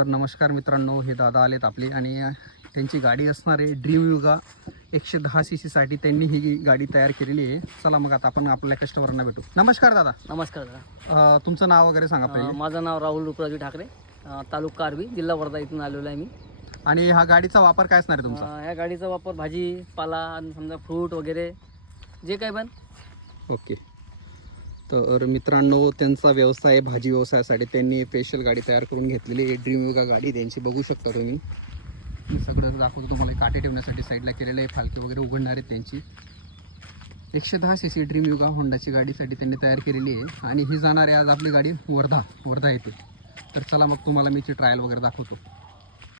तर नमस्कार मित्रांनो, हे दादा आलेत आपले आणि त्यांची गाडी असणार आहे ड्रीम युगा 110 cc साठी त्यांनी ही गाडी तयार केलेली आहे. चला मग आता आपण आपल्या कस्टमरांना भेटू. नमस्कार दादा. नमस्कार दादा. तुमचं नाव वगैरे सांगा पहिले. माझं नाव राहुल रुपराजी ठाकरे, तालुका कारवी, जिल्हा वर्धा इथून आलेलो आहे मी. आणि हा गाडीचा वापर काय असणार आहे तुमचा? ह्या गाडीचा वापर भाजी पाला आणि समजा फ्रूट वगैरे जे काही पण. ओके. तर मित्रांनो, त्यांचा व्यवसाय आहे भाजी व्यवसायासाठी. त्यांनी स्पेशल गाडी तयार करून घेतलेली आहे ड्रीम युगा गाडी. त्यांची बघू शकता तुम्ही. मी सगळं दाखवतो तुम्हाला. काटे ठेवण्यासाठी साईडला केलेलं आहे, फालके वगैरे उघडणार आहेत त्यांची. 110 cc ड्रीम युगा होंडाची गाडीसाठी त्यांनी तयार केलेली आहे आणि ही जाणार आहे आज आपली गाडी वर्धा येथे. तर चला मग तुम्हाला मी ती ट्रायल वगैरे दाखवतो.